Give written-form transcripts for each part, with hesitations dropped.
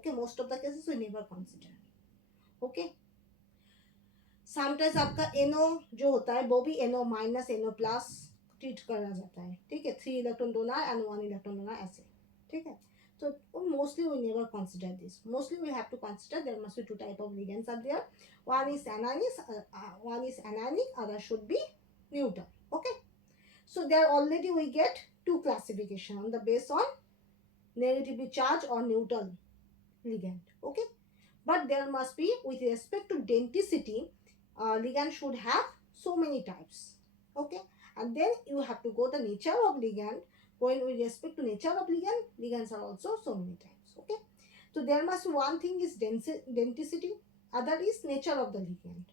Okay, most of the cases we never consider. Okay, sometimes आपका NO जो होता है वो भी NO minus NO plus treat करा जाता है, ठीक है, 3 electron donor and 1 electron donor ऐसे, ठीक है. So mostly we never consider this. Mostly we have to consider there must be two type of ligands are there. One is anionic, other should be neutral. Okay. So there already we get two classification on the base on negatively charged or neutral ligand. Okay. But there must be with respect to denticity, ligand should have so many types. Okay. And then you have to go the nature of ligand. When with respect to nature of ligand, ligands are also so many types. Okay. So there must be one thing is denticity, other is nature of the ligand.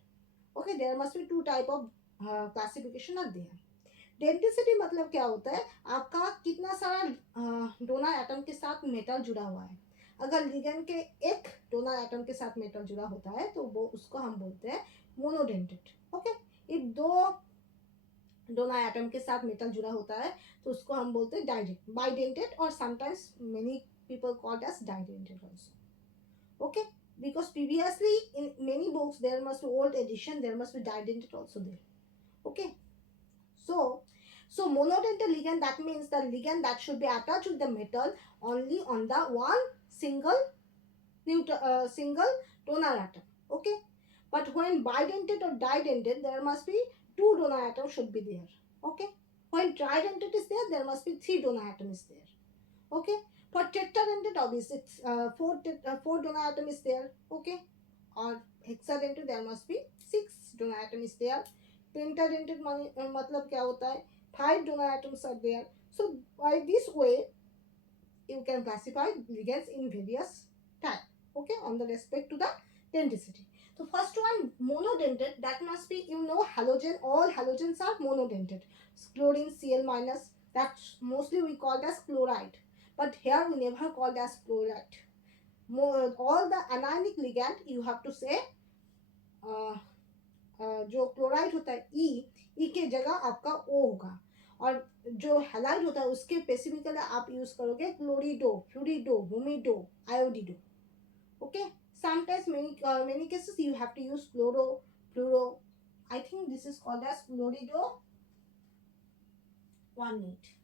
Okay. There must be two type of classification are there. Denticity मतलब क्या होता है, आपका कितना सारा donor atom के साथ metal जुड़ा हुआ है. अगर लिगेंड के एक डोनर एटम के साथ मेटल जुड़ा होता है तो वो उसको हम बोलते हैं मोनोडेंटेड. ओके. इफ दो डोनर एटम के साथ मेटल जुड़ा होता है तो उसको हम बोलते हैं डाइडेंट बाइडेंटेड और sometimes many people called as didentate also. Okay. because previously in many books there must be old edition, there must be didentate also there. Okay. So monodental ligand, that means the ligand that should be attached with the metal only on the one single single donor atom. Okay. But when bidentate or didentate, there must be two donor atoms should be there. Okay. When tridentate is there, there must be three donor atoms there. Okay. For tetradentate, obviously four donor atom is there. Okay. Or hexadentate, there must be six donor atom is there. Pentadentate मतलब क्या होता है, 5 donor atoms are there. So by this way you can classify ligands in various type. Okay, on the respect to the denticity. So first one, monodentate, that must be, you know, halogen, all halogens are monodentate. Chlorine Cl minus, that mostly we call as chloride, but here we never called as chloride. All the anionic ligand you have to say जो chloride होता है ई के जगह आपका ओ होगा, और जो halide होता है उसके स्पेसिफिकली आप यूज करोगे chlorido, fluorido, bromido, iodido. Okay. Sometimes many cases you have to use chloro, fluoro. I think this is called as chlorido 1-8.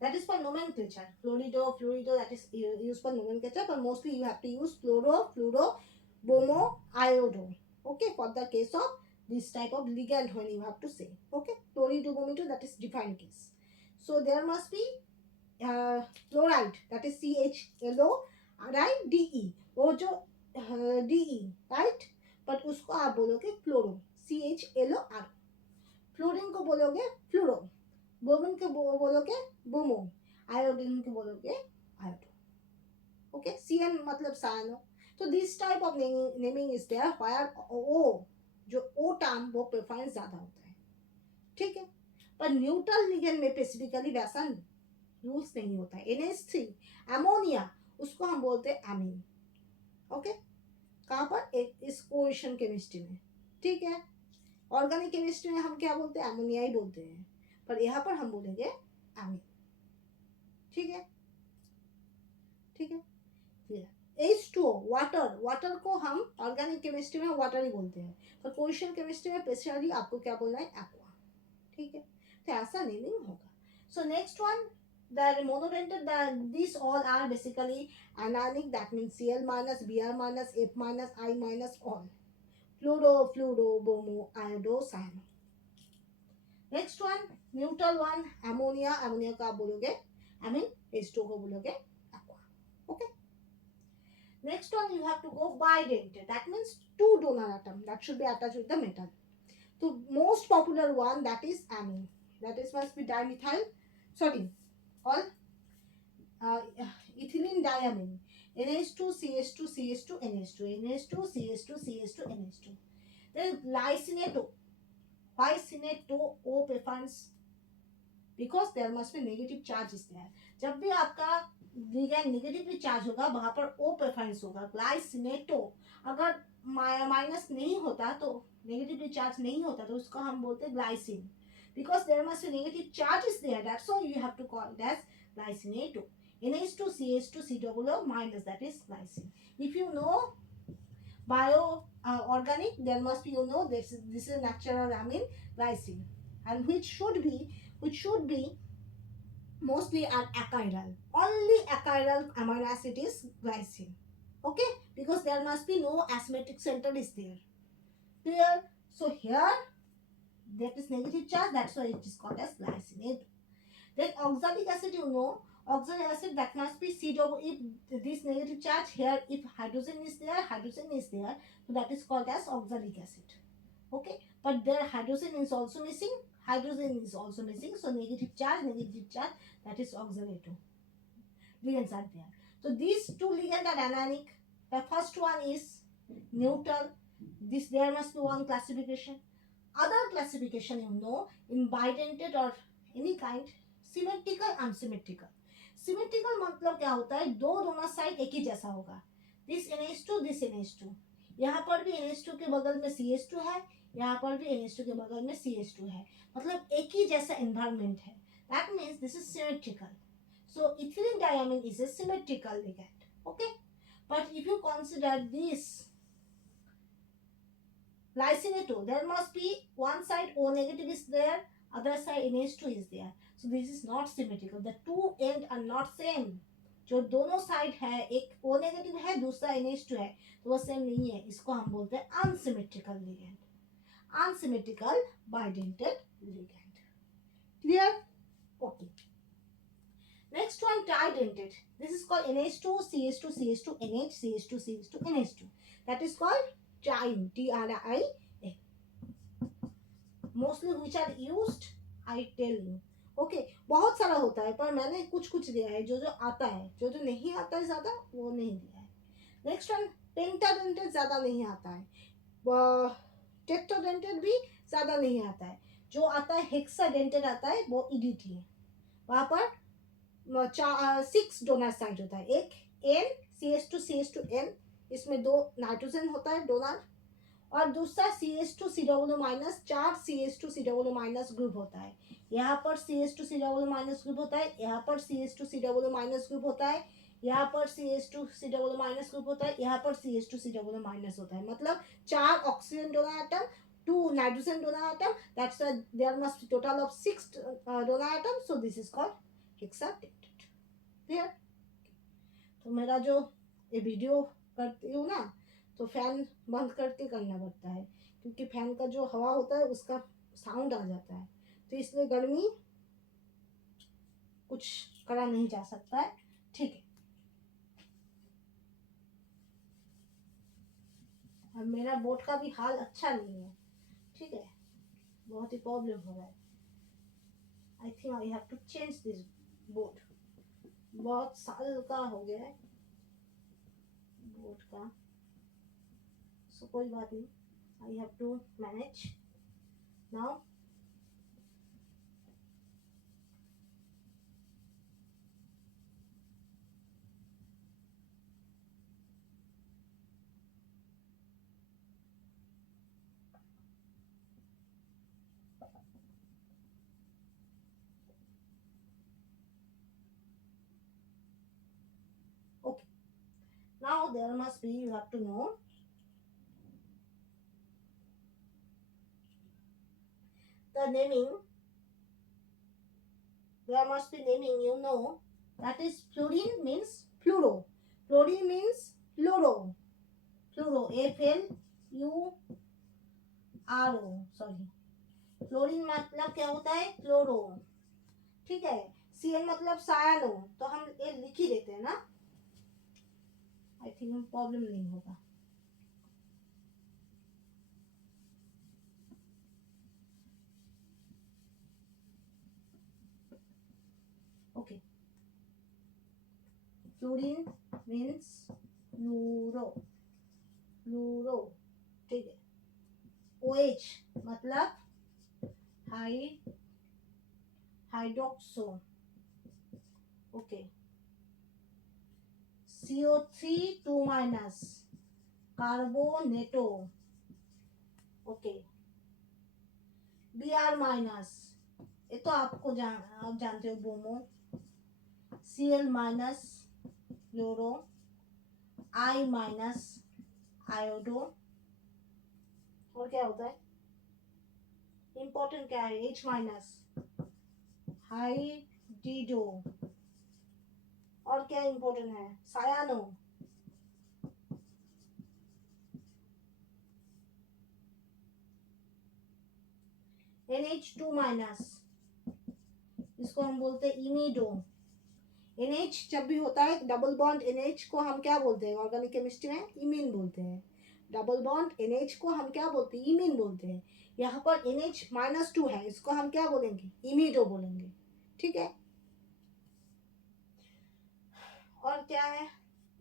That is for nomenclature. Chlorido, fluorido, that is used for nomenclature, but mostly you have to use chloro, fluoro, bromo, iodo. Okay, for the case of this type of ligand when you have to say. Okay, chlorido, bromido, that is defined case. So there must be chloride, that is CHLO-RIDE. वो जो DE, right? but उसको आप बोलोगे फ्लोरो, CHLOR. Fluorine को बोलोगे fluoro, bromine को बोलोगे bromo, iodine को बोलोगे आयोडो. ओके. CN मतलब साइनो. तो this type of naming is there where o जो ओ टर्म वो प्रेफरेंस ज्यादा होता है. ठीक है. पर न्यूट्रल लिगेंड में स्पेसिफिकली वैसा रूल्स नहीं होता है. NH3 अमोनिया, उसको हम बोलते हैं एमीन. ओके. कहाँ पर, इस कोएशन केमिस्ट्री में. ठीक है. ऑर्गेनिक केमिस्ट्री में हम क्या बोलते हैं, अमोनिया ही बोलते हैं, पर यहाँ पर हम बोलेंगे एमीन. ठीक है. ठीक है. H2O वाटर, वाटर को हम ऑर्गेनिक केमिस्ट्री में वाटर ही बोलते हैं, पर क्वेश्चन केमिस्ट्री में स्पेशली आपको क्या बोलना है, एक्वा. ठीक है. तो ऐसा नेमिंग होगा. So next one, the monodentate, these all are basically anionic, that means Cl minus, Br minus, F minus, I minus, all. Fluoro, fluoro, bromo, iodo, cyano. Next one, neutral one, ammonia, ammonia का आप बोलोगे amine, H2O को बोलोगे aqua. Okay. Next one, you have to go bidentate, that means two donor atom that should be attached with the metal. So most popular one, that is amine, that is must be dimethyl, sorry, all ethylene diamine, NH2 CH2 CH2 NH2, NH2 CH2 CH2 NH2. Then lysinate. Why synate O prefers? Because there must be negative charge is there. जब भी आपका ligand negatively charge होगा वहां पर O preference होगा. Glycinato अगर minus नहीं होता तो नेगेटिवली चार्ज नहीं होता तो उसको हम बोलते हैं glycine. because there must be negative charge is there. That's why you have to call it as glycine A2. NH2 CH2 COO minus, that is glycine. If you know bio organic, then must be, you know, this is natural amine glycine, and which should be mostly an achiral. Only achiral amino acid is glycine. Okay, because there must be no asymmetric center is there. Clear? So here that is negative charge, that's why it is called as glycine. Then oxalic acid, you know, oxalic acid, that must be C double. If this negative charge here, if hydrogen is there, so that is called as oxalic acid. Okay, but there hydrogen is also missing, so negative charge, that is oxalato. Ligands are there. So these two ligands are anionic. The first one is neutral. This, there must be one classification. Other classification, you know, in bidentate or any kind, symmetrical unsymmetrical. Symmetrical मतलब क्या होता है, दो दोनों side एक ही जैसा होगा. This NH2, this NH2, यहाँ पर भी NH2 के बगल में CH2 है, यहाँ पर भी NH2 के बगल में CH2 है, मतलब एक ही जैसा एनवायरमेंट है. That means this is symmetrical. So ethylene diamine is a symmetrical ligand. Okay, but if you consider this glycine 2, there must be one side O negative is there, other side NH2 is there. So this is not symmetrical. The two end are not same. जो दोनों side है, एक O negative है, दूसरा NH2 है, तो वो same नहीं है. इसको हम बोलते हैं unsymmetrical ligand, unsymmetrical bidentate ligand. Clear? Okay. Next one, tridentate. This is called NH2 CH2 CH2 NH CH2 CH2 NH2. That is called triene, TRIA. Mostly which are used, I tell you. Okay, बहुत सारा होता है, पर मैंने कुछ कुछ दिया है, जो जो आता है, जो जो नहीं आता है ज़्यादा वो नहीं दिया है. नेक्स्ट वन, पेंटाडेंटेट ज़्यादा नहीं आता है, टेट्राडेंटेट भी ज़्यादा नहीं आता है. जो आता है हेक्साडेंटेट आता है, वो EDT है. वहाँ पर 6 डोनर साइड होता है. एक N CH2 N, इसमें 2 नाइट्रोजन होता है डोनर, और दूसरा CH2 COO minus, 4 CH2 COO minus group होता है. यहाँ पर CH2 COO माइनस ग्रुप होता है, यहाँ पर CH2 COO माइनस ग्रुप होता है, यहाँ पर CH2 COO माइनस ग्रुप होता है, यहाँ पर CH2 COO माइनस होता है. मतलब 4 oxygen donor atom, 2 nitrogen donor atom. That's why there must be total of 6 donor atom. So this is called hexadentate. Clear? तो मेरा जो ये वीडियो करती हूँ ना, तो फैन बंद करके करना पड़ता है, क्योंकि फैन का जो हवा होता है उसका साउंड आ जाता है, तो इसलिए गर्मी कुछ करा नहीं जा सकता है. ठीक है. और मेरा बोर्ड का भी हाल अच्छा नहीं है. ठीक है, बहुत ही प्रॉब्लम हो रहा है. I think I have to change this board. बहुत साल का हो गया है बोर्ड का. सो कोई बात नहीं, I have to manage now. Okay, now there must be, you have to know the naming. There must be naming, you know, that is fluorine means fluoro, fluorine means fluoro, FLURO. Sorry, fluorine मतलब क्या होता है, फ्लोरो. ठीक है. CN मतलब सायानो, तो हम ये लिख ही देते हैं ना. आई थिंक प्रॉब्लम नहीं होगा. ओके. फ्लोरीन मीन्स फ्लूरो, ठीक है. OH मतलब hydroxo. Okay. CO3 2 minus, carbonato. Okay. Br minus, ये तो आपको आप जानते हो, bromo, Cl minus fluoro, I minus iodo, और क्या होता है इंपॉर्टेंट, क्या है H माइनस हाइड्रिडो, और क्या इंपॉर्टेंट है सायानो, NH2 माइनस, इसको हम बोलते हैं इमिडो। NH जब भी होता है डबल बॉन्ड NH को हम क्या बोलते हैं ऑर्गेनिक केमिस्ट्री में, इमीन बोलते हैं। डबल बॉन्ड NH को हम क्या बोलते हैं, इमीन बोलते हैं। यहाँ पर NH माइनस 2 है, इसको हम क्या बोलेंगे, इमिडो बोलेंगे। ठीक है, और क्या है,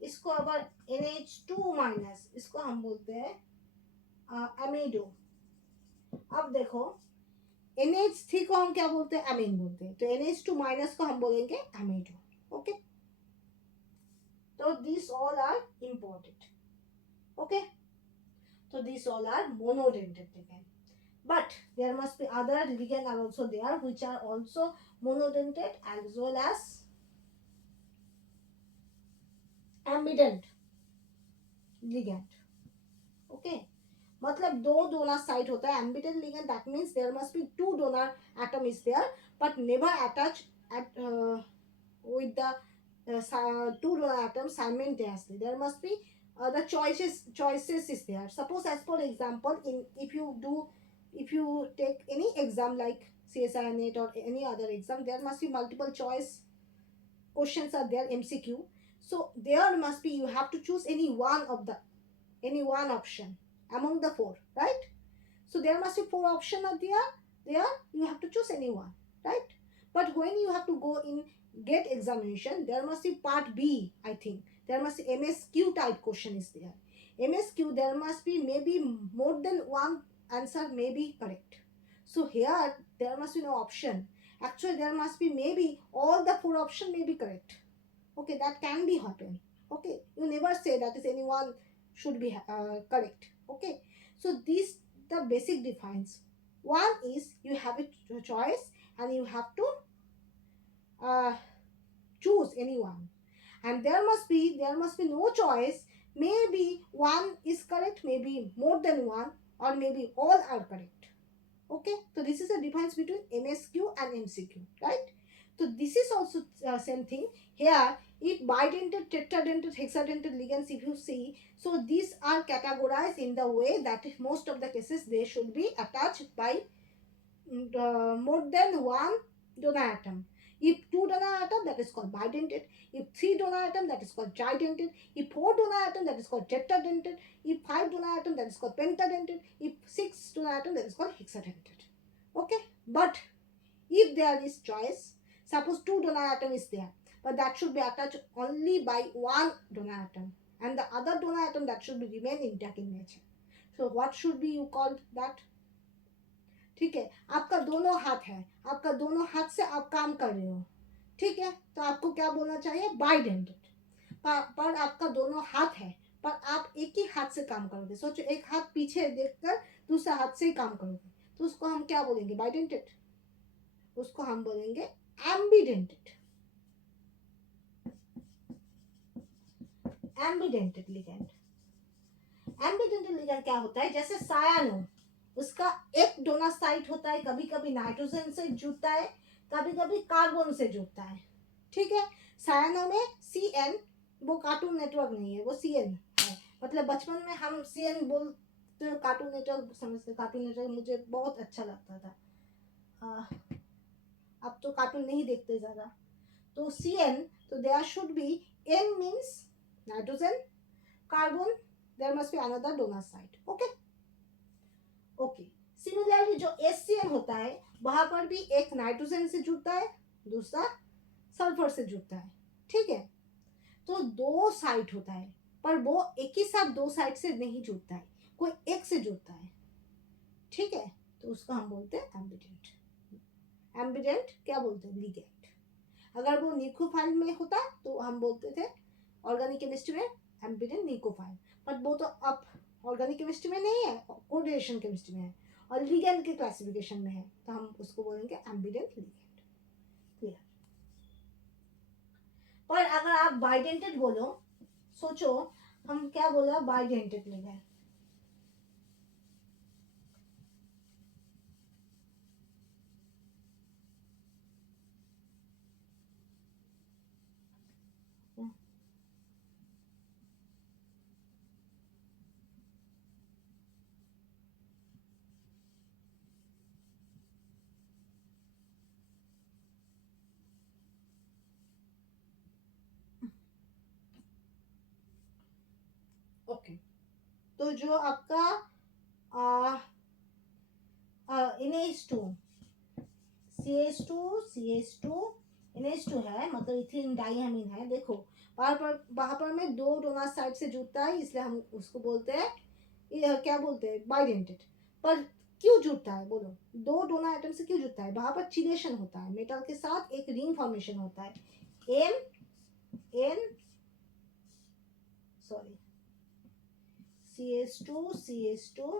इसको अगर NH2 माइनस, इसको हम बोलते हैं अमीडो। अब देखो NH3 को हम क्या बोलते हैं, अमीन बोलते हैं, तो NH2 माइनस को हम बोलेंगे अमीडो। ओके, तो this all are important. Okay, so these all are monodentate ligand, but there must be other ligand are also there which are also monodentate as well as ambivalent ligand. Okay, मतलब दो donor site होता है ambivalent ligand, that means there must be two donor atom is there but never attach at with the two donor atoms simultaneously. There must be the choices is there. Suppose as for example, in if you take any exam like CSI NET or any other exam, there must be multiple choice questions are there, MCQ. So there must be, you have to choose any one option among the four, right? So there must be four options are there you have to choose any one, right? But when you have to go in GATE examination, there must be part B, I think. There must be MSQ type question is there. MSQ, there must be maybe more than one answer may be correct. So here, there must be no option. Actually, there must be maybe all the four options may be correct. Okay, that can be happen. Okay, you never say that is anyone should be correct. Okay, so these the basic defines. One is you have a choice and you have to uh, choose anyone, and there must be no choice. Maybe one is correct, maybe more than one, or maybe all are correct. Okay, so this is a difference between MSQ and MCQ, right? So this is also same thing here. If bidentate, tetradentate, hexadentate ligands, if you see, so these are categorized in the way that most of the cases they should be attached by more than one donor atom. If two donor atom, that is called bidentate. If three donor atom, that is called tridentate. If four donor atom, that is called tetradentate. If five donor atom, that is called pentadentate. If six donor atom, that is called hexadentate. Okay, but if there is choice, suppose two donor atom is there, but that should be attached only by one donor atom, and the other donor atom that should be remain intact in nature. So what should be you called that? ठीक है, आपका दोनों हाथ है, आपका दोनों हाथ से आप काम कर रहे हो, ठीक है, तो आपको क्या बोलना चाहिए, बाइडेंटेड। पर आपका दोनों हाथ है, पर आप एक ही हाथ से काम करोगे। सोचो, एक हाथ पीछे देखकर दूसरा हाथ से ही काम करोगे, तो उसको हम क्या बोलेंगे, बाइडेंटेड। उसको हम बोलेंगे ambidentate. Ambidentate ligand. Ambidentate ligand क्या होता है, जैसे सायानो, उसका एक डोनर साइट होता है, कभी कभी नाइट्रोजन से जुड़ता है, कभी कभी कार्बन से जुड़ता है, ठीक है। सायानो में CN, वो कार्टून नेटवर्क नहीं है, वो CN है। मतलब बचपन में हम CN बोलते, कार्टून नेटवर्क समझते, कार्टून नेटवर्क मुझे बहुत अच्छा लगता था। अब तो कार्टून नहीं देखते ज़्यादा। तो CN, तो there should be N means nitrogen, carbon, there must be another donor site. Okay okay, similarly जो HCl होता है, वहां पर भी एक नाइट्रोजन से जुड़ता है, दूसरा सल्फर से जुड़ता है, ठीक है। तो दो साइट होता है, पर वो एक ही साथ दो साइड से नहीं जुड़ता है, कोई एक से जुड़ता है, ठीक है। तो उसको हम बोलते हैं एम्बिडेंट। एम्बिडेंट क्या बोलते हैं, लिगेंड। अगर वो निकोफाइल में होता तो हम बोलते थे ऑर्गेनिक केमिस्ट्री में एम्बिडेंट निकोफाइल, बट वो तो अब ऑर्गेनिक केमिस्ट्री में नहीं है, कोरिलेशन केमिस्ट्री में है। और लिगेंड के क्लासिफिकेशन में है तो हम उसको बोलेंगे एम्बिडेंट लिगेंड। क्लियर। पर अगर आप बाइडेंटेड बोलो, सोचो हम क्या बोला, बाइडेंटेड लिगेंड। ओके, तो जो आपका NH2 CH2 NH2 है, मतलब इथिलीन डाइअमीन है। देखो वहां पर में दो डोनर साइड से जुड़ता है, इसलिए हम उसको बोलते हैं क्या बोलते हैं, बाइडेंटेड। पर क्यों जुड़ता है बोलो, दो डोनर एटम से क्यों जुड़ता है? वहां पर चिलेशन होता है, मेटल के साथ एक रिंग फॉर्मेशन होता है, M N sorry CH2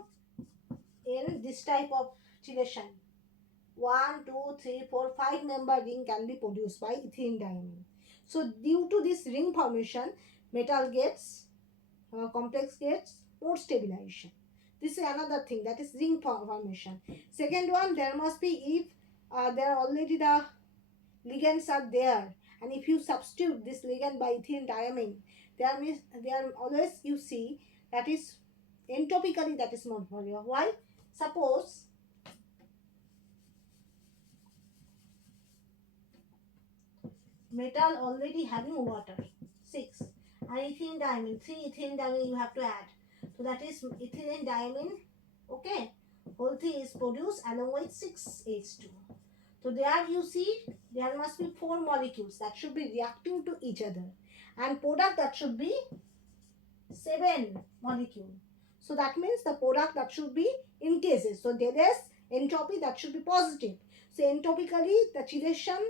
in this type of chelation, 1 2 3 4 5 member ring can be produced by ethylene diamine. So due to this ring formation, metal gets complex gets more stabilization. This is another thing, that is ring formation. Second one, there must be, if there are already the ligands are there, and if you substitute this ligand by ethylene diamine, there means there always you see that is entropically that is more volume. Why? Suppose metal already having water 6 and ethylene diamine 3 ethylene diamine you have to add, so that is ethylene diamine. Okay, whole thing is produced along with 6H2. So there you see there must be 4 molecules that should be reacting to each other, and product that should be 7 molecule. So that means the product that should be in cases, so there is entropy that should be positive. So entropically the chelation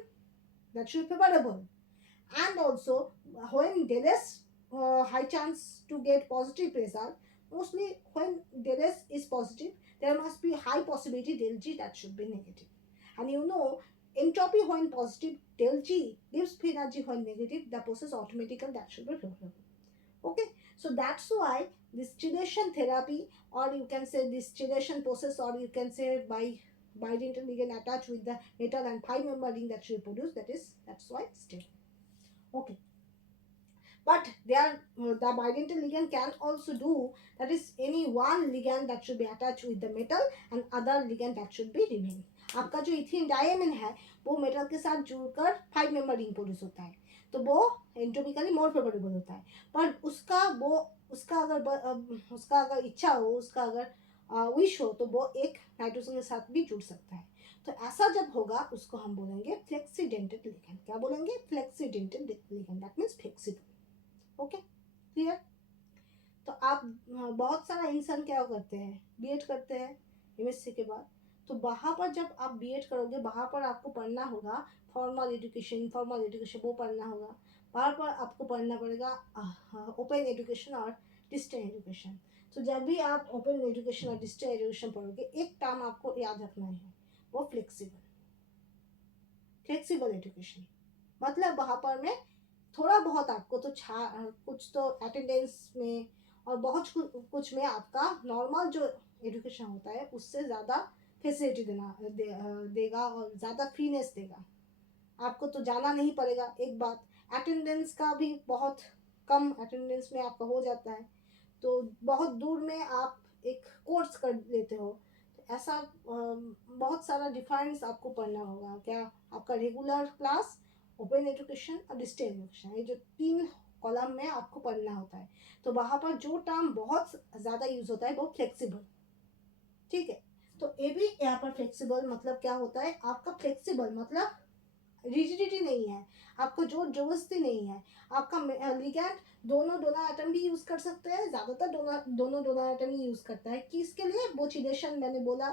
that should be favorable, and also when there is high chance to get positive result, mostly when there is positive, there must be high possibility del G that should be negative. And you know, entropy when positive, del G gives free energy when negative, the process automatically that should be favorable. Okay, so that's why this chelation therapy, or you can say this chelation process, or you can say by bidental ligand attached with the metal and 5 member ring that should produce, that's why stable. Okay, but there the bidental ligand can also do, that is any one ligand that should be attached with the metal and other ligand that should be remain. आपका जो ethylene diamine है वो metal के साथ जुड़कर 5 member ring produce होता है, तो वो एंट्रोपिकली मोर फेवरेबल होता है। पर उसका अगर इच्छा हो, उसका अगर विश हो, तो वो एक नाइट्रोजन के साथ भी जुड़ सकता है। तो ऐसा जब होगा उसको हम बोलेंगे फ्लेक्सीडेंटेड लिगेंड। क्या बोलेंगे? Flexidentated ligand, that means flexible. Okay, clear. तो आप बहुत सारा इंसान क्या करते हैं, बीएड करते हैं एमएससी के बाद, तो वहाँ पर जब आप बीएड करोगे वहाँ पर आपको पढ़ना होगा फॉर्मल एजुकेशन, इनफॉर्मल एजुकेशन, वो पढ़ना होगा। वहाँ पर आपको पढ़ना पड़ेगा ओपन एजुकेशन और डिस्टेंस एजुकेशन। तो जब भी आप ओपन एजुकेशन और डिस्टेंस एजुकेशन पढ़ोगे, एक टर्म आपको याद रखना है, वो फ्लेक्सिबल। फ्लेक्सिबल एजुकेशन मतलब वहाँ पर में थोड़ा बहुत आपको तो कुछ तो अटेंडेंस में और बहुत कुछ में आपका नॉर्मल जो एजुकेशन होता है उससे ज़्यादा फैसिलिटी देगा और ज़्यादा फ्रीनेस देगा। आपको तो जाना नहीं पड़ेगा। एक बात, अटेंडेंस का भी बहुत कम अटेंडेंस में आपका हो जाता है, तो बहुत दूर में आप एक कोर्स कर लेते हो, तो ऐसा बहुत सारा डिफरेंस आपको पढ़ना होगा। क्या? आपका रेगुलर क्लास, ओपन एजुकेशन और डिस्टेंस एजुकेशन, ये जो 3 कॉलम में आपको पढ़ना होता है। तो वहाँ पर जो टर्म बहुत ज़्यादा यूज होता है वो फ्लेक्सिबल। ठीक है, तो ये भी यहाँ पर फ्लेक्सिबल मतलब क्या होता है, आपका फ्लेक्सिबल मतलब रिजिडिटी नहीं है, आपको जोर जबरदस्ती नहीं है। आपका लिगैंड दोनों डोनर एटम भी यूज कर सकते हैं, ज्यादातर दोनों डोनर एटम ही यूज करता है। किसके लिए? वो चिलेशन मैंने बोला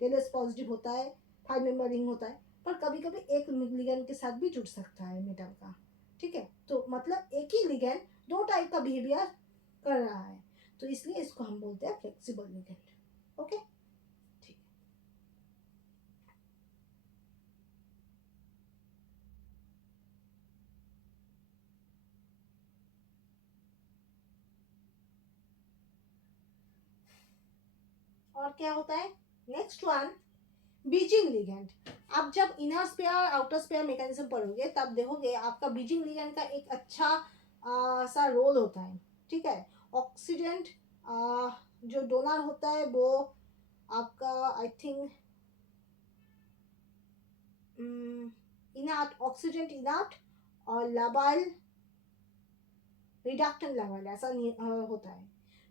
टेलस पॉजिटिव होता है, 5 मेंबर रिंग होता है, पर कभी कभी एक लिगैंड के साथ भी जुड़ सकता है मेटल का। ठीक है, तो मतलब एक ही लिगैंड 2 टाइप का बिहेवियर कर रहा है, तो इसलिए इसको हम बोलते हैं फ्लेक्सिबल लिगैंड। ओके, ठीक। और क्या होता है नेक्स्ट वन, बीजिंग लिगेंड। आप जब inner sphere outer sphere mechanism पढ़ोगे तब देखोगे आपका बीजिंग लिगेंड का एक अच्छा सा रोल होता है, ठीक है। ऑक्सीडेंट जो डोनर होता है वो आपका I think inert, oxidant inert और लाबाइल रिडक्टेंट लेवल ऐसा होता है।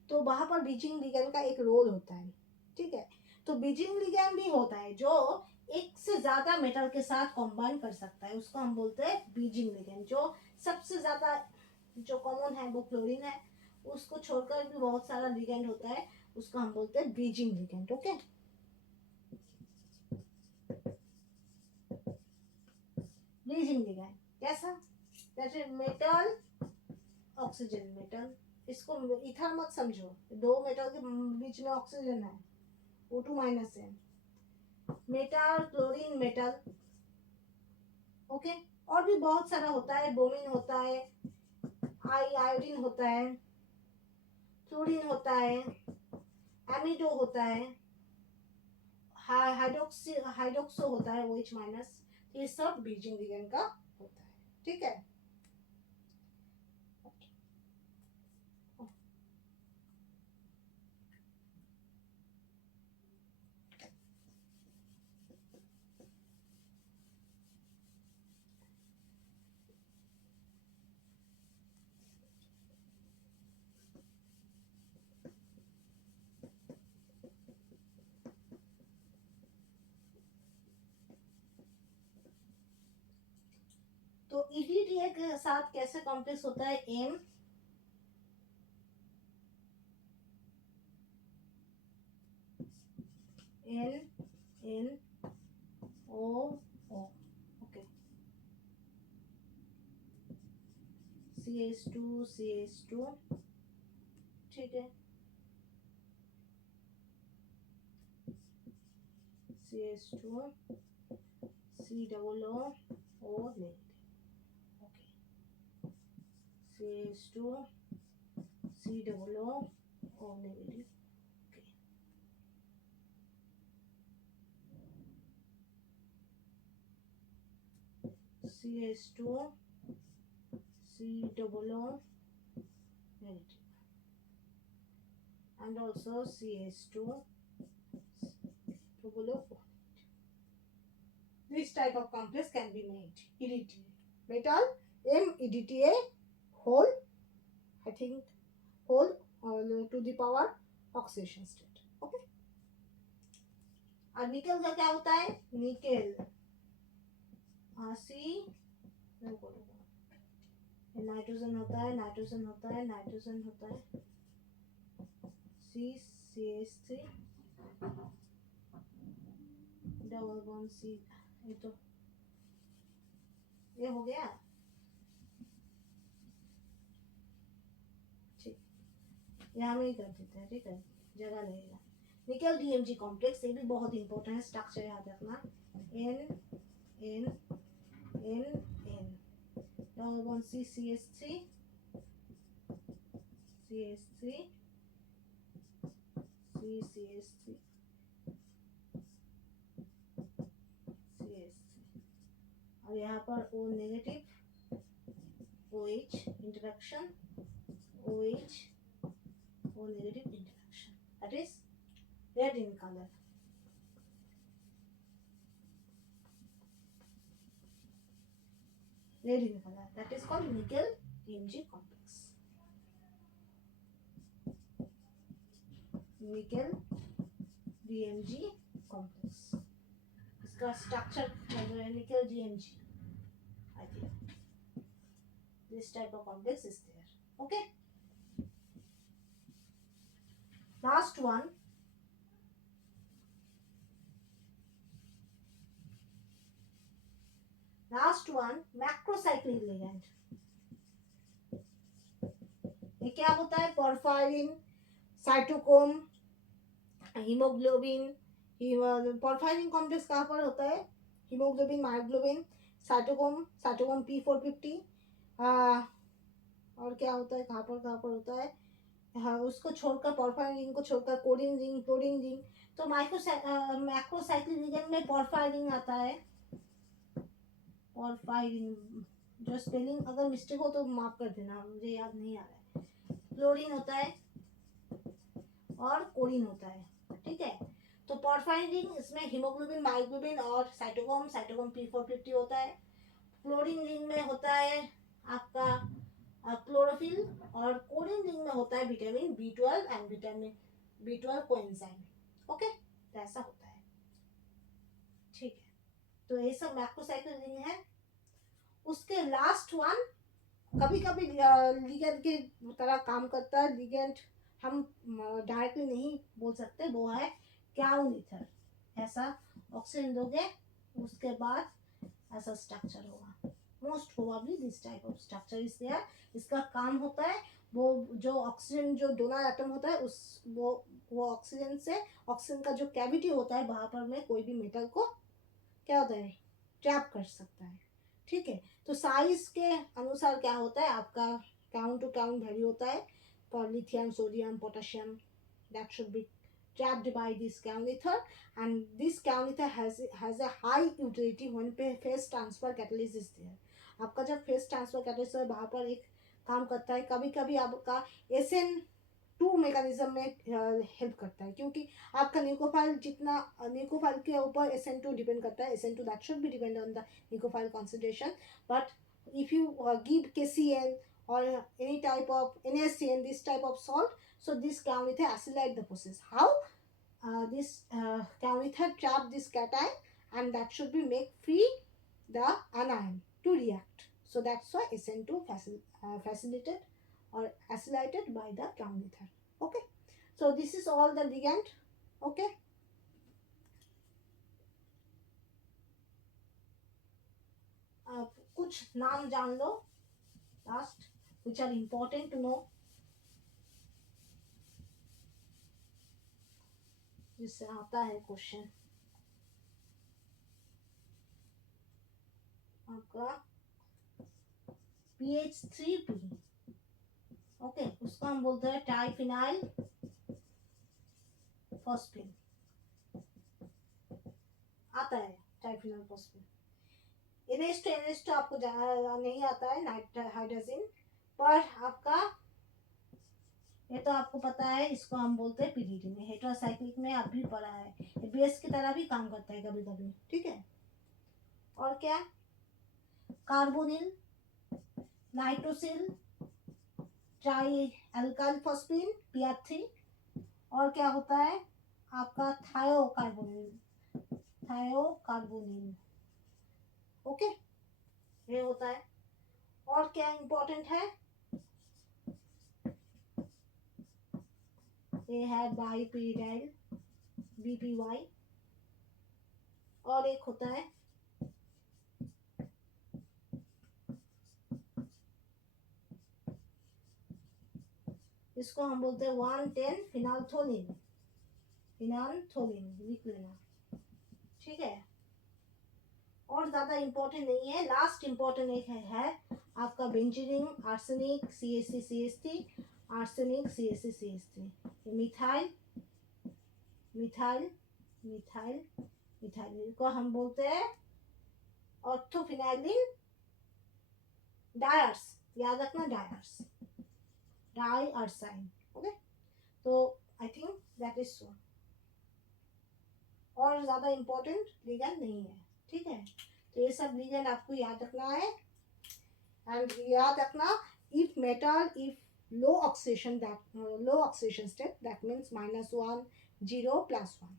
तो वहां पर बीजिंग लिगेंड का एक रोल होता है, ठीक है। तो बीजिंग लिगेंड भी होता है जो एक से ज्यादा मेटल के साथ कंबाइन कर सकता है, उसको हम बोलते हैं बीजिंग लिगेंड। जो सबसे ज्यादा जो कॉमन है वो क्लोरीन है, उसको छोड़कर भी बहुत सारा लिगेंड होता है, उसको हम बोलते हैं Beijing ligand. Okay, Beijing ligand कैसा, जैसे मेटल ऑक्सीजन मेटल, इसको इथर मत समझो, दो मेटल के बीच में ऑक्सीजन है, O2 माइनस है, मेटल क्लोरीन मेटल। ओके, और भी बहुत सारा होता है, ब्रोमीन होता है, आयोडीन होता है, फ्लोरीन होता है, एमिडो होता है, हाइड्रोक्सो होता है OH माइनस। ये सब बीजिंग लिगेंड का होता है, ठीक है। तो EDTA के साथ कैसे कॉम्प्लेक्स होता है, M N N O O, okay, CH2 CH2, ठीक है, CH2 C double O O negative, okay, CH2 C double O O negative, okay, CH2 C double O negative, and also CH2 double O. This type of complex can be made. EDTA metal MEDTA whole, I think whole to the power oxidation state. Okay. और निकल का क्या होता है, nickel सी, nitrogen होता है, nitrogen होता है, नाइट्रोजन होता है, CH3 डबल बॉन्ड C, ये तो ये हो गया, ठीक, यहाँ में ही कर देते हैं, ठीक है, जगह लगेगा। निकल DMG कॉम्प्लेक्स, ये भी बहुत इंपॉर्टेंट है, स्ट्रक्चर याद रखना, N N N N double bond C CH3 CH3 C CH3 CH3, और यहाँ पर O negative OH interaction, OH O negative interaction, that is red in color. Red in color, that is called nickel DMG complex. Nickel DMG complex, इसका structure है nickel DMG, I think this type of complex is there. Okay, last one, macrocyclic ligand। ये क्या होता है, porphyrin, cytochrome, haemoglobin, porphyrin complex कहाँ पर होता है, हीमोग्लोबिन, मायोग्लोबिन, साइटोक्रोम P450, और क्या होता है, कहाँ पर होता है, हाँ, उसको छोड़कर पोरफायरिन रिंग को छोड़कर कोडिन रिंग, क्लोरीन रिंग, तो मैक्रोसाइक्लिक लिगेंड में पोरफायरिन आता है। पोरफायरिन, जो स्पेलिंग अगर मिस्टेक हो तो माफ कर देना, मुझे याद नहीं आ रहा है। क्लोरीन होता है और कोरिन होता है, ठीक है। तो पोरफायरिन रिंग, इसमें हीमोग्लोबिन, मायोग्लोबिन और साइटोक्रोम, साइटोक्रोम P450 होता है। क्लोरीन रिंग में होता है आपका क्लोरोफिल, और कोरिन रिंग में होता है vitamin B12 and vitamin B12 coenzyme. Okay, तो ऐसा होता है, ठीक है। तो ये सब मैक्रोसाइक्लिक रिंग है। उसके लास्ट वन कभी कभी लिगेंड की तरह काम करता है। लिगेंड हम डायरेक्टली नहीं बोल सकते, वो है क्याउन ईथर। ऐसा ऑक्सीजन दोगे, उसके बाद ऐसा स्ट्रक्चर होगा। Most probably this type of structure is there. इसका काम होता है, वो जो ऑक्सीजन जो डोनर एटम होता है, उस वो ऑक्सीजन से, ऑक्सीजन का जो कैविटी होता है वहां पर में कोई भी मेटल को क्या होता है, ट्रैप कर सकता है, ठीक है। तो साइज के अनुसार क्या होता है आपका, काउंट टू काउंट वैल्यू होता है for lithium, sodium, potassium, that should be trapped by this Cowan ether, and this Cowan ether has a high utility when phase transfer catalyst is there। आपका जब phase transfer catalyst है वहाँ पर एक काम करता है, कभी कभी आपका SN2 मेकानिज्म में हेल्प करता है, क्योंकि आपका न्यूक्लियोफाइल जितना, न्यूक्लियोफाइल के ऊपर SN2 डिपेंड करता है। SN2 that should be depend on the nucleophile concentration, but if you give KCl or any type of NaCN, this type of salt, so this can with accelerate the process. How this can with trap this cation, and that should be make free the anion to react. So that's why SN2 facilitated or accelerated by the Camlither. Okay, so this is all the ligand. Okay, कुछ नाम जान लो last, which are important to know, जिससे आता है question आपका PH3P। Okay, उसको हम बोलते हैं ट्राइफिनाइल फॉस्फेट, आता है ट्राइफिनाइल फॉस्फेट। NH2 आपको नहीं आता है, हाइड्रोजन, पर आपका ये तो आपको पता है, इसको हम बोलते हैं PDD में, हेटेरोसाइक्लिक में आप भी पढ़ा है, ये बेस की तरह भी काम करता है कभी कभी, ठीक है। और क्या, carbonyl, nitrosyl, try alkyl phosphate PR3, और क्या होता है आपका थायोकार्बोनिल। ओके, ये होता है। और क्या इंपॉर्टेंट है, ये है बाईपीरिडाइल BPY, और एक होता है इसको हम बोलते हैं 110 फिनाल्थोलिन, लिख लेना, ठीक है। और ज्यादा इंपॉर्टेंट नहीं है। लास्ट इंपॉर्टेंट एक है आपका benzene, arsenic CH3CH3, arsenic CH3CH3, methyl methyl methyl methyl को हम बोलते हैं ऑर्थोफिनाइलिन डायर्स, याद रखना, डाई अर्साइन। ओके, तो I think that is so, और ज्यादा इंपॉर्टेंट लिगेंड नहीं है, ठीक है। तो ये सब लिगेंड आपको याद रखना है, एंड याद रखना, if metal, if low oxidation, that low oxidation state, that means -1 0 +1,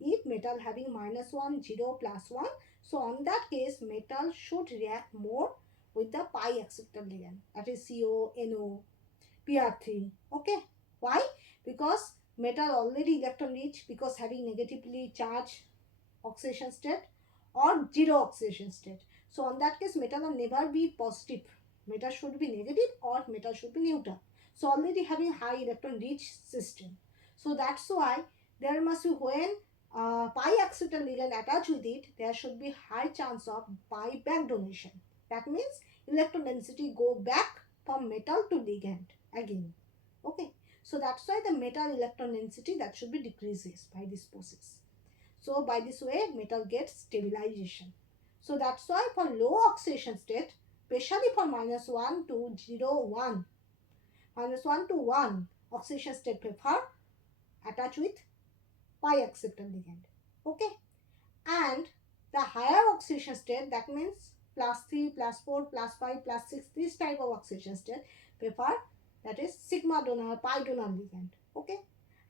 if metal having -1 0 +1, so on that case metal should react more with the pi acceptor ligand, that is CO, NO, PR3. Okay, why? Because metal already electron rich, because having negatively charged oxidation state or zero oxidation state, so on that case metal will never be positive, metal should be negative or metal should be neutral, so already having high electron rich system, so that's why there must be, when pi acceptor ligand attached with it, there should be high chance of pi back donation. That means electron density go back from metal to ligand again. Okay, So that's why the metal electron density that should be decreases by this process. So by this way, metal gets stabilization. So that's why for low oxidation state, especially for -1 to 0, 1, -1 to 1 oxidation state prefer attach with pi acceptor ligand. Okay, and the higher oxidation state, that means +3, +4, +5, +6, this type of oxidation state prefer, that is sigma donor, pi donor ligand. Okay,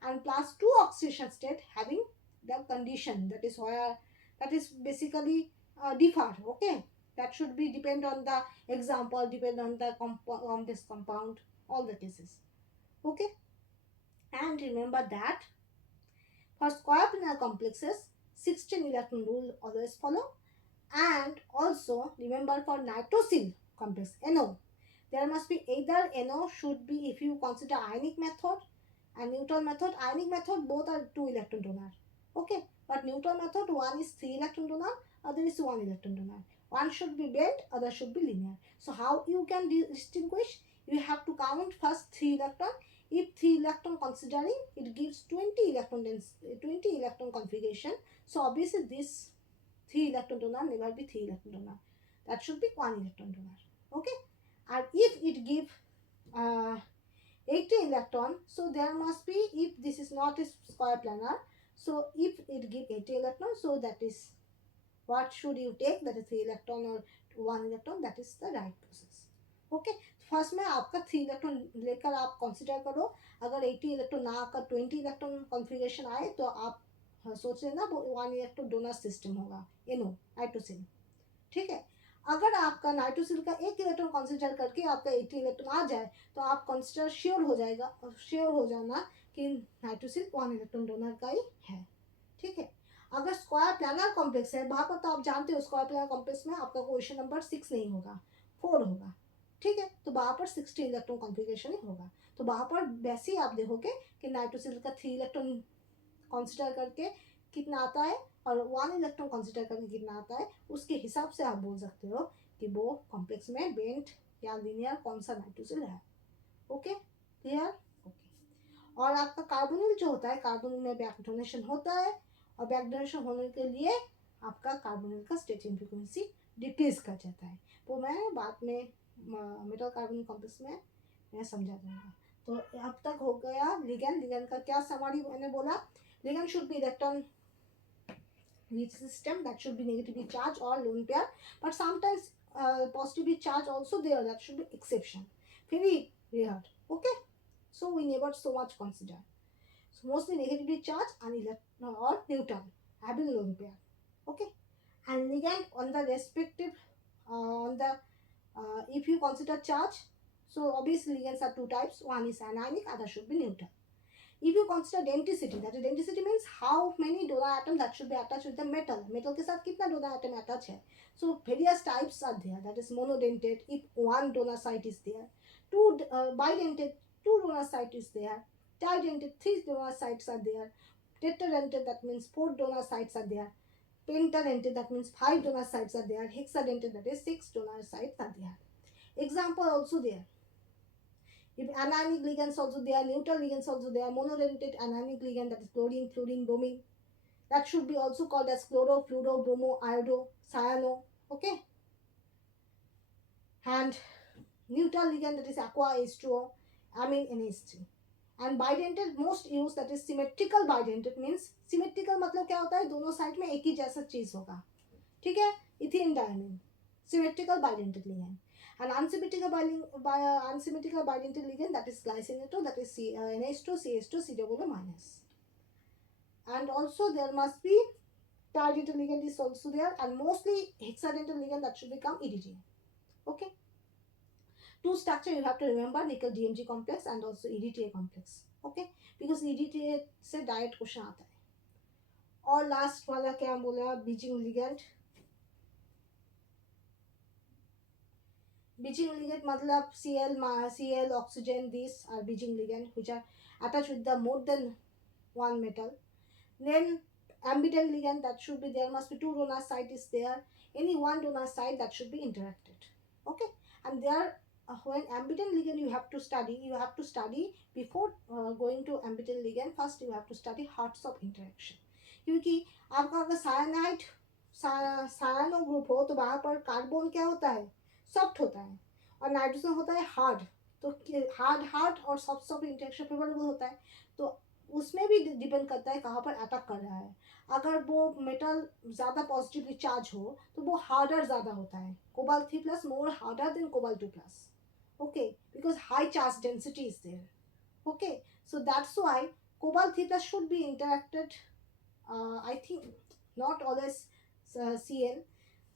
and +2 oxidation state having the condition, that is where, that is basically differ. Okay, that should be depend on the example, depend on the on this compound, all the cases. Okay, and remember that for square planar complexes, 16 electron rule always follow. And also remember for nitrosyl complex NO, there must be either NO should be, if you consider ionic method and neutral method. Ionic method both are 2 electron donor. Okay, but neutral method one is 3 electron donor, other is 1 electron donor. One should be bent, other should be linear. So how you can distinguish? You have to count first 3 electron. If 3 electron considering, it gives 20 electron 20 electron configuration. So obviously this 3 electron donor never be 3 electron donor. That should be 1 electron donor. Okay, and if it give 80 electron, so there must be, if this is not a square planar, so if it give 80 electron, so that is what should you take, that is 3 electron or 1 electron, that is the right process. Okay, first में आपका 3 electron लेकर आप consider करो, अगर 80 electron ना आकर 20 electron configuration आए तो आप सोच लेना 1 इलेक्ट्रॉन डोनर सिस्टम होगा, NO नाइट्रोसिल. ठीक है, अगर आपका नाइट्रोसिल का 1 इलेक्ट्रॉन कंसिडर करके आपका 80 इलेक्ट्रॉन आ जाए तो आप कंसिडर श्योर हो जाना कि नाइट्रोसिल 1 इलेक्ट्रॉन डोनर का ही है. ठीक है, अगर स्क्वायर प्लानर कॉम्प्लेक्स है वहाँ पर तो आप जानते हो स्क्वायर प्लानर कॉम्प्लेक्स में आपका क्वेश्चन नंबर 6 नहीं होगा, 4 होगा. ठीक है, तो वहाँ पर 60 इलेक्ट्रॉन कॉन्फ़िगरेशन ही होगा. तो वहाँ पर वैसे ही आप देखोगे कि नाइट्रोसिल का 3 इलेक्ट्रॉन कंसिडर करके कितना आता है और 1 इलेक्ट्रॉन कंसिडर करके कितना आता है, उसके हिसाब से आप बोल सकते हो कि वो कॉम्प्लेक्स में बेंट या लिनियर कौन सा नाइट्रोसिल है. Okay, clear? ओके. और आपका कार्बोनिल जो होता है, कार्बोनिल में बैक डोनेशन होता है और बैक डोनेशन होने के लिए आपका कार्बोनिल का स्टेटिंग फ्रीक्वेंसी डिक्रीज कर जाता है. वो मैं बाद में मेटल कार्बन कॉम्प्लेक्स में मैं समझा दूंगा. तो अब तक हो गया लिगेंड का क्या समरी मैंने बोला. Ligand should be electron rich system, that should be negatively charged or lone pair, but sometimes positively charged also there, that should be exception, very rare. Okay, so we never so much consider. So mostly negatively charged and electron or neutral having lone pair. Okay, and ligand on the respective on the if you consider charge, so obviously ligands are two types, one is anionic, other should be neutral. If you consider denticity, that is density means how many donor atom that should be attached with the metal. Metal के साथ कितना donor atom attached है. So various types are there. That is monodentate if one donor site is there. Two bidentate, two donor site is there. Tridentate, three donor sites are there. Tetradentate, that means 4 donor sites are there. Pentadentate, that means 5 donor sites are there. Hexadentate, that is 6 donor sites are there. Example also there. If anionic ligands also there, neutral ligands also there, monodentate anionic ligand, that is chlorine, fluorine, bromine. That should be also called as chloro, fluoro, bromo, iodo, cyano. Okay. And neutral ligand, that is aqua, H2O, amine, NH3. And bidentate most used, that is symmetrical bidentate means symmetrical मतलब क्या होता है, दोनों side में एक ही जैसा चीज होगा. ठीक है, इथिन diamine, symmetrical bidentate ligand. And unsymmetrical bidentate ligand, that is glycineto, that is NH2, CH2, C minus. And also there must be tridentate ligand is also there, and mostly hexadentate ligand, that should become EDTA. Okay. Two structure you have to remember, nickel DMG complex and also EDTA complex. Okay, because EDTA से direct question आता है. और last वाला क्या बोला, Beijing ligand. Beijing ligand मतलब Cl oxygen, these are Beijing ligand which are attached with the more than one metal. Then ambident ligand, that should be there must be 2 donor site is there. Any one donor site that should be interacted. Okay, and there when ambident ligand you have to study before going to ambident ligand. First you have to study hearts of interaction, क्योंकि आपका अगर सायानाइड सायानो group हो तो वहां पर carbon क्या होता है, सॉफ्ट होता है, और नाइट्रोजन होता है हार्ड। तो हार्ड हार्ड और सॉफ्ट सॉफ्ट इंटरेक्शन फेवरेबल होता है। तो उसमें भी डिपेंड करता है कहाँ पर अटैक कर रहा है। अगर वो मेटल ज़्यादा पॉजिटिवली चार्ज हो तो वो हार्डर ज़्यादा होता है, cobalt 3 plus more harder than cobalt 2 plus, okay, because high charge density is there, okay. So that's why cobalt theta should be interacted, I think not always Cn,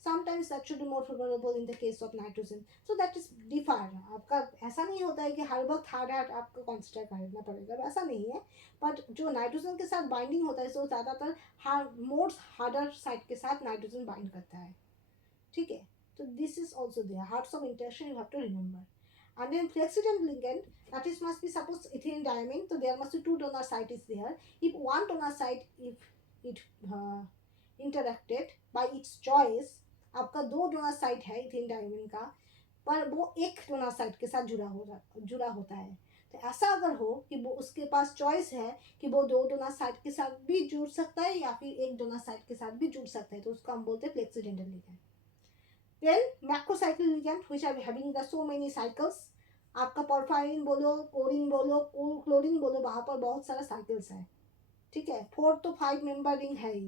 sometimes that should be more favorable in the case of nitrogen. So that is different, आपका ऐसा नहीं होता है कि हर वक्त hard hard आपको consider करना पड़ेगा, वैसा नहीं है। बट जो नाइट्रोजन के साथ बाइंडिंग होता है तो ज़्यादातर मोर हार्डर साइड के साथ नाइट्रोजन बाइंड करता है, ठीक है। तो this is also there, hearts of interaction you have to remember. And then flexigen ligand, that is must be suppose ethylene diamine, so there must be two donor site is there. If one donor site, if it interacted by its choice, आपका दो donor site है ethylene diamine का, पर वो एक donor site के साथ जुड़ा होता है। तो ऐसा अगर हो कि वो उसके पास चॉइस है कि वो दो डोनर साइट के साथ भी जुड़ सकता है या फिर एक डोनर साइट के साथ भी जुड़ सकता है, तो उसको हम बोलते हैं फ्लेक्सिडेंटल ligand. Then macrocyclic ligand which are having the so many cycles, आपका पोरफायरिन बोलो, कोरिन बोलो, क्लोरीन बोलो, वहां पर बहुत सारा साइकिल्स है, ठीक है। 4 to 5 मेंबर रिंग है ही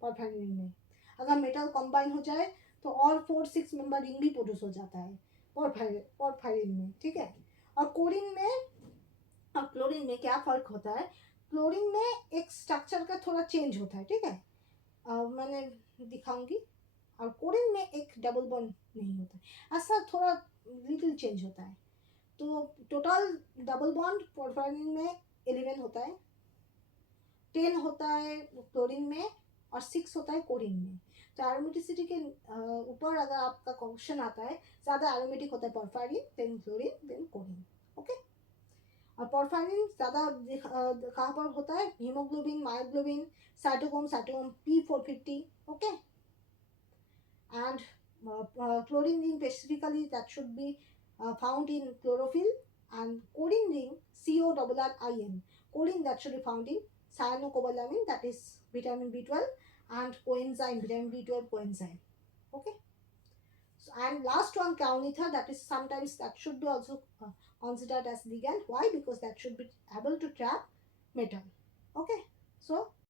पोरफायरिन में। अगर मेटल कंबाइन हो जाए तो और 4-6 मेंबर रिंग भी प्रोड्यूस हो जाता है पोरफायरिन में, ठीक है। और कोरिन में और क्लोरीन में क्या फर्क होता है, क्लोरीन में एक स्ट्रक्चर का थोड़ा चेंज होता है, ठीक है, मैंने दिखाऊंगी। और कोरिन में एक डबल बॉन्ड नहीं होता है, ऐसा थोड़ा लिटिल चेंज होता है। तो टोटल डबल बॉन्ड पोरफायरिन में 11 होता है, 10 होता है क्लोरीन में, और 6 होता है कोरिन में। तो एरोमेटिसिटी के ऊपर अगर आपका क्वेश्चन आता है, ज़्यादा एरोमेटिक होता है porphyrin, then chlorin, then corrin, okay. और पोरफायरिन ज़्यादा कहाँ पर होता है, haemoglobin, myoglobin, cytochrome P450, okay. And chlorine ring specifically that should be found in chlorophyll, and corin ring CORRIN, corin that should be found in cyanocobalamin, that is vitamin B12, and coenzyme, vitamin B12 coenzyme, okay. So, and last one kaunitha, that is sometimes that should be also considered as ligand. Why? Because that should be able to trap metal, okay. So